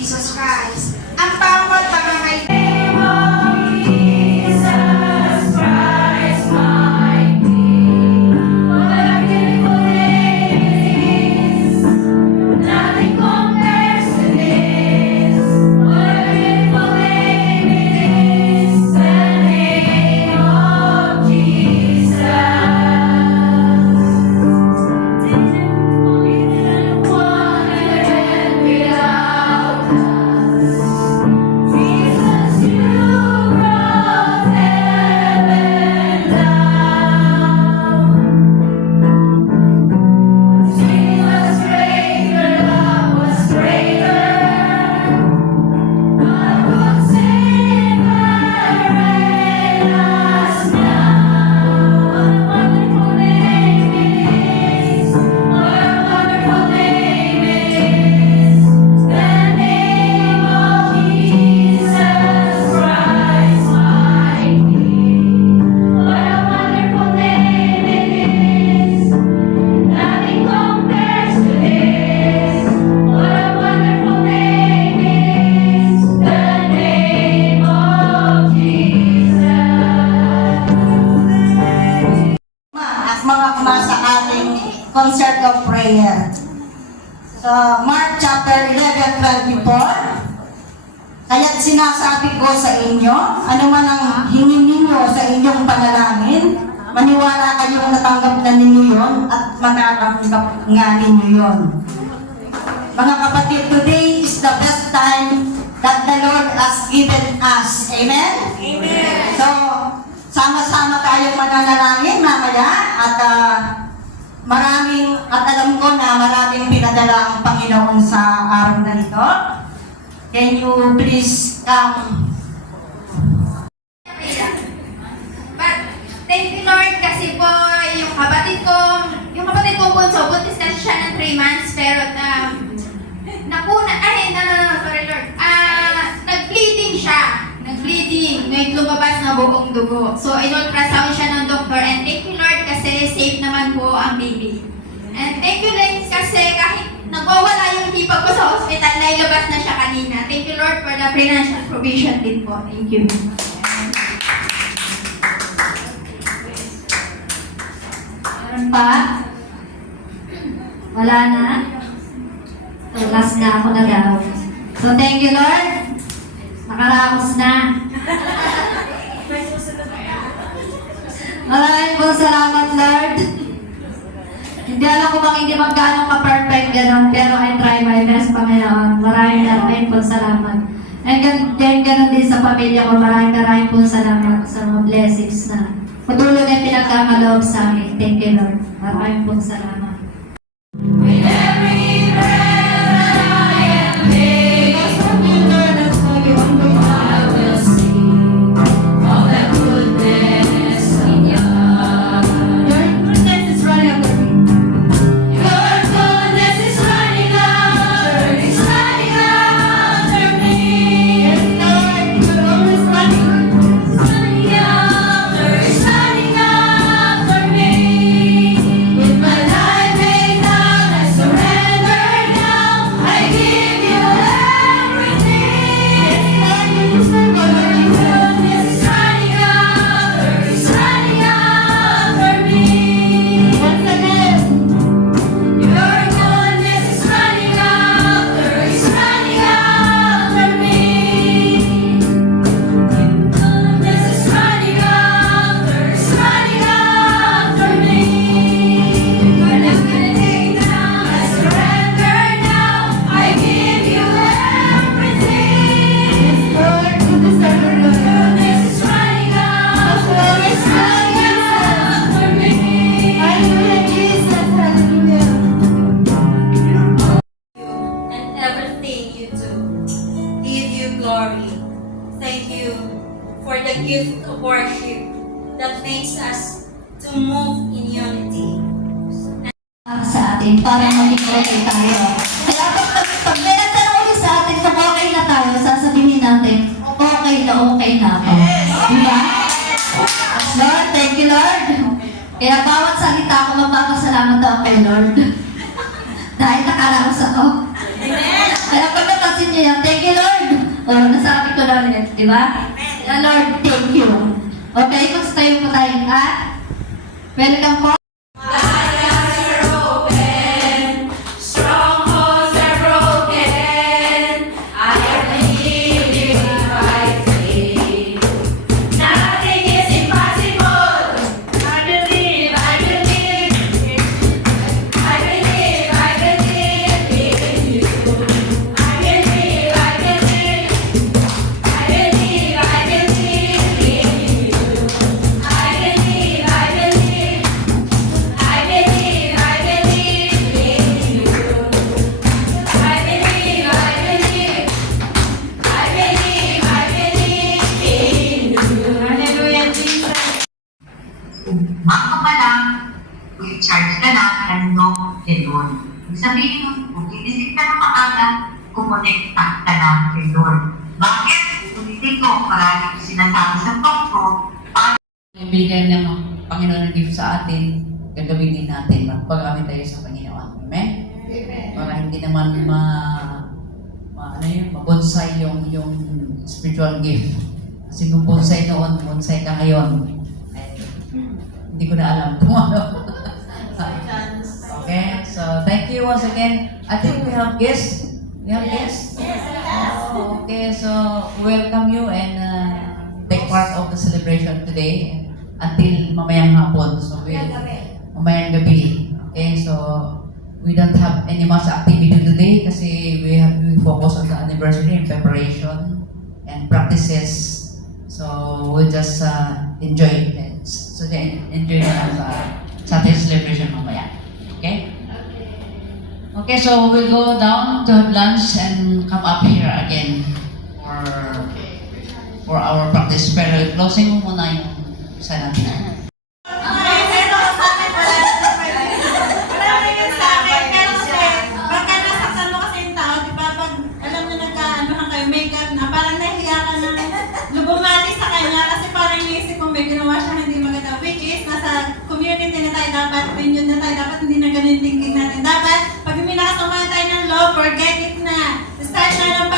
Jesus Christ. Ang bawat pamamagitan concert of prayer. So, Mark chapter 11:24. Kaya't sinasabi ko sa inyo, ano man ang hingin ninyo sa inyong panalangin, maniwala kayong natanggap na ninyo yon at matatanggap nga ninyo yon. Mga kapatid, today is the best time that the Lord has given us. Amen? Amen. So, sama-sama tayong mananalangin mamaya at alam ko na maraming pinadala ang Panginoon sa araw na ito. Can you please come? But thank you Lord kasi po yung kapatid ko po so buntis kasi siya ng 3 months pero nag-bleeding siya. May lumabas na buong dugo. So, in-ultrasound siya ng doktor and thank you Lord kasi safe naman po ang baby. And thank you Lord kasi kahit nagwawala yung hipag ko sa hospital, nailabas na siya kanina. Thank you Lord for the financial provision din po. Thank you. Meron pa? Wala na? So, last na ako na daw. So, thank you Lord. Nakaraos na. Maraming po salamat, Lord. Hindi alam ko bang hindi magkano ka-perfect gano'n, pero I try my best, Panginoon. Maraming po salamat. And gano'n din sa pamilya ko, maraming po salamat sa mga blessings na patuloy na pinagkakaloob sa amin. Thank you, Lord. Maraming po salamat. With every breath that I am able, I will sing all the goodness of God. Your goodness is running after me. Your goodness is running after me. Yes, Lord, you're always running. It's running after me. With my life laid down, I surrender now. I give you everything. Your goodness is running after me. Once again. Your goodness is running after me. Your goodness is running after me. My life laid down, I surrender now. I give you everything. Lord, you deserve your Your Lord. goodness is running after me. Hallelujah, Jesus. Hallelujah. And everything you do. Give you glory. Thank you for the gift of worship that makes us to move in unity. Sa atin, para maging okay tayo. Kaya pag may nagtanong ulit sa atin kung okay na tayo, sasabihin natin, okay na ako. Diba? Lord, thank you Lord. Kaya bawat salita ko, magpapasalamat ako kay Lord. Dahil nakaraos ako. Kaya pag napansin niyo niyo, thank you, Lord. Oh, nasabi ko na ulit, di ba? Lord, thank you. Okay, kung tayo po tayo lahat. Welcome po. Strongholds are broken. I am living by faith. Nothing is impossible. I believe, I believe. I believe, I believe in you. I believe, I believe. I believe, I believe in you. I believe, I believe. I believe, I believe in you. I believe, I believe. I believe, I believe in you. Hallelujah, Jesus. Baka pa lang, i-charge ka na, ano, kay Lord. Ibig sabihin mo, kung gigising ka na maaga, kumonekta ka na kay Lord. Bakit? Ulitin ko, parang sinasabi sa talk ko, Ibigay ng Panginoon ng gift sa atin, gagawin din natin. Magpagamit tayo sa Panginoon. Amen? Para hindi naman mabonsay yung spiritual gift. Kasi kung bonsay noon, bonsay ka ngayon. Ay, hindi ko na alam kung ano. Okay, so thank you once again. I think we have guests. We have guests? Oh, okay, so welcome you and take part of the celebration today until mamayang hapon. So mamayang gabi. Okay, so we don't have any much activity today kasi we focus on the anniversary and preparation and practices. So we'll just enjoy it. So enjoy sa ating celebration mamaya. Okay? Okay, so we'll go down to have lunch and come up here again for our practice. Pero closing mo muna yung isa natin. Opinion na tayo, dapat hindi na ganun thinking natin. Dapat, pag uminakas naman tayo ng law, forget it na. Start na lang